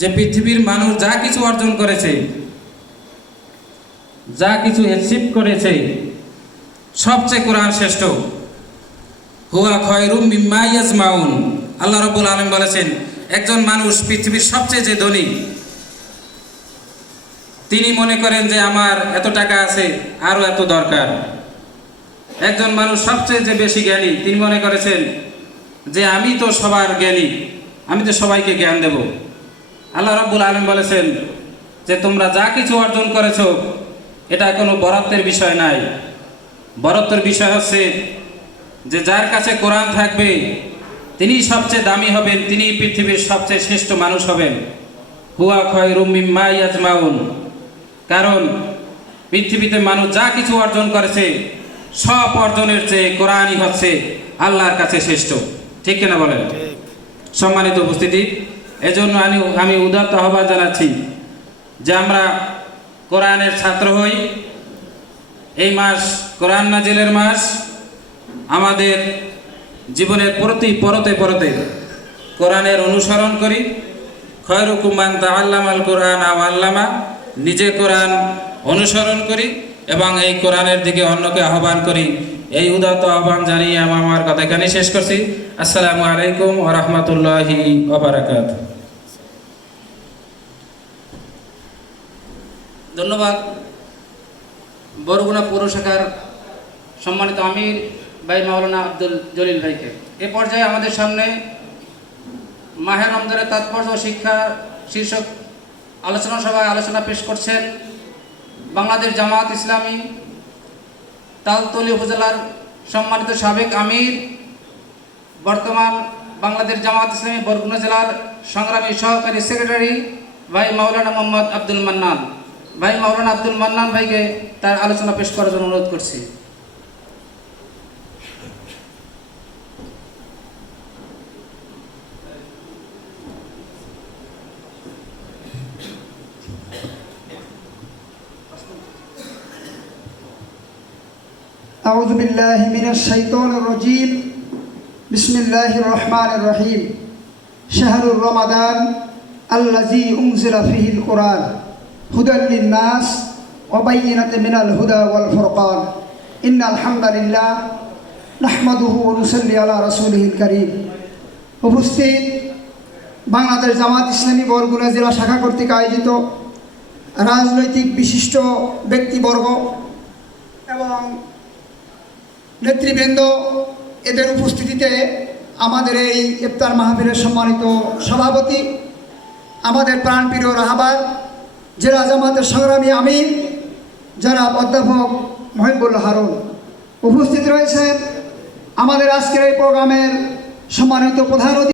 যে পৃথিবীর মানুষ যা কিছু অর্জন করেছে, যা কিছু অ্যাচিভ করেছে, সবচেয়ে কোরআন শ্রেষ্ঠ। হুয়া খয়রুম মিম্মা ইয়াজমাউন। আল্লাহ রাব্বুল আলামিন বলেছেন, একজন মানুষ পৃথিবীর সবচেয়ে যে ধনী, তিনি মনে করেন যে আমার এত টাকা আছে, আরও এত দরকার। একজন মানুষ সবচেয়ে যে বেশি জ্ঞানী, তিনি মনে করেছেন যে আমি তো সবার জ্ঞানী, আমি তো সবাইকে জ্ঞান দেব। আল্লাহ রাব্বুল আলামিন বলেছেন যে তোমরা যা কিছু অর্জন করেছো এটা কোনো বরাত্বের বিষয় নাই। বরাত্বের বিষয় হচ্ছে যে যার কাছে কোরআন থাকবে তিনি সবচেয়ে দামি হবেন, তিনি পৃথিবীর সবচেয়ে শ্রেষ্ঠ মানুষ হবেন। হুয়া খয়রুম মিম্মা ইয়াজমাউন। কারণ পৃথিবীতে মানুষ যা কিছু অর্জন করেছে, সব অর্জনের চেয়ে কোরআনই হচ্ছে আল্লাহর কাছে শ্রেষ্ঠ। ঠিক কিনা বলেন? সম্মানিত উপস্থিতি, এজন্য আমি উদাত্ত আহ্বান জানাচ্ছি যে আমরা কোরআনের ছাত্র হই। এই মাস কোরআন নাজিলের মাস। আমাদের জীবনের প্রতি পরতে পরতে কোরআনের অনুসরণ করি। খয়রুকুম মান তাআল্লামাল কোরআন আও আল্লামা। নিজে কোরআন অনুসরণ করি এবং এই কোরআনের দিকে অন্যকে আহ্বান করি। এই উদাত্ত আহ্বান জানিয়ে আমি আমার কথা এখানে শেষ করছি। আসসালামু আলাইকুম ওয়া রাহমাতুল্লাহি ওয়া বারাকাতুহু। ধন্যবাদ বরগুনা পৌর শাখার সম্মানিত আমির ভাই মাওলানা আব্দুল জলিল ভাইকে। এ পর্যায়ে আমাদের সামনে মাহে রমজানের তাৎপর্য ও শিক্ষা শীর্ষক আলোচনা সভায় আলোচনা পেশ করছেন বাংলাদেশ জামাত ইসলামী তালতলী উপজেলার সম্মানিত সাবেক আমির, বর্তমান বাংলাদেশ জামাত ইসলামী বরগুনা জেলার সংগ্রামী সহকারী সেক্রেটারি ভাই মাওলানা মোহাম্মদ আব্দুল মান্নান। ভাই মাওলানা আব্দুল মান্নান ভাইকে তার আলোচনা পেশ করার জন্য অনুরোধ করছি। أعوذ بالله من الشيطان الرجيم بسم الله الرحمن الرحيم شهر رمضان الذي أنزل فيه القرآن هدى للناس وبينة من الهدى والفرقان إن الحمد لله نحمده ونصلي على رسوله الكريم। উপস্থিত বাংলাদেশ জামাত ইসলামী বরগুনা জেলা শাখা কর্তৃক আয়োজিত রাজনৈতিক বিশিষ্ট ব্যক্তিবর্গ এবং নেতৃবৃন্দ, এদের উপস্থিতিতে আমাদের এই ইফতার মাহফিলের সম্মানিত সভাপতি, আমাদের প্রাণপ্রিয় রাহাবার জেলা জামাতের সংগ্রামী আমির জনাব অধ্যাপক মহিবুল হারুন, উপস্থিত রয়েছেন আমাদের আজকের এই প্রোগ্রামের সম্মানিত প্রধান অতিথি